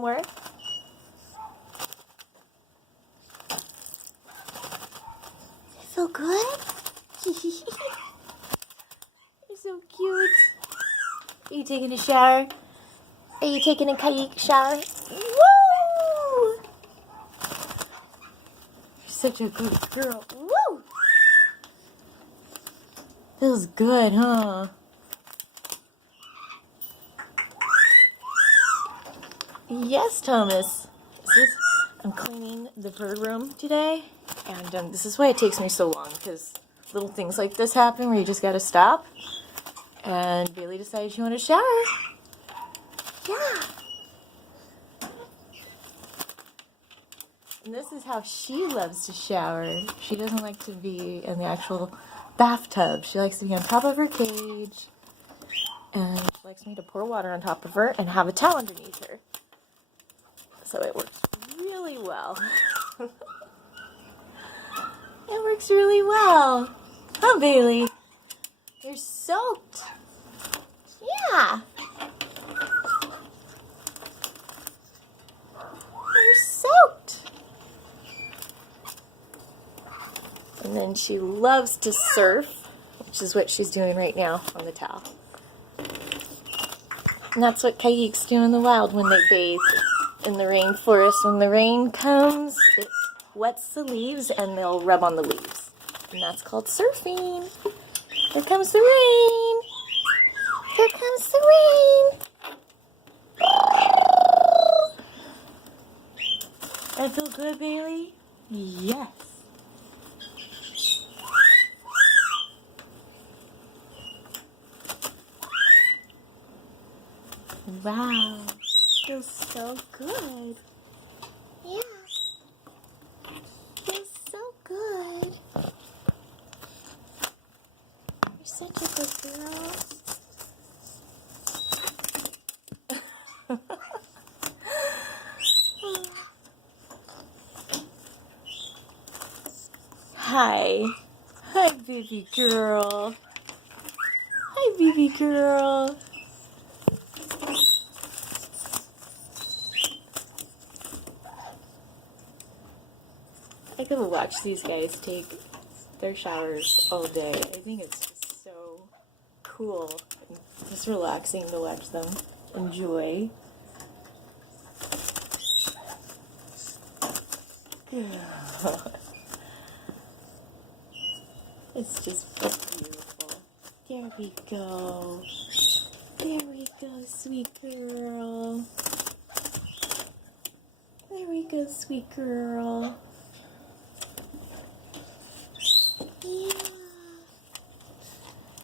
some more? Feel good? You're so cute. Are you taking a shower? Are you taking a caique shower? Woo! You're such a good girl. Woo! Feels good, huh? Yes, Thomas. I'm cleaning the bird room today, and this is why it takes me so long, because little things like this happen where you just gotta stop. And Bailey decided she wanted to shower. Yeah. And this is how she loves to shower. She doesn't like to be in the actual bathtub. She likes to be on top of her cage, and she likes me to pour water on top of her and have a towel underneath her. So it works really well. It works really well. Huh, Bailey? You're soaked. Yeah. You're soaked. And then she loves to surf, which is what she's doing right now on the towel. And that's what caiques do in the wild when they bathe in the rainforest. When the rain comes, it wets the leaves and they'll rub on the leaves. And that's called surfing. Here comes the rain. Here comes the rain. I feel good, Bailey? Yes. Wow. Feels so good. Yeah. Feels so good. You're such a good girl. Hi. Hi, baby girl. Hi, baby girl. I could watch these guys take their showers all day. I think it's just so cool and just relaxing to watch them enjoy. It's just so beautiful. There we go. There we go, sweet girl. There we go, sweet girl.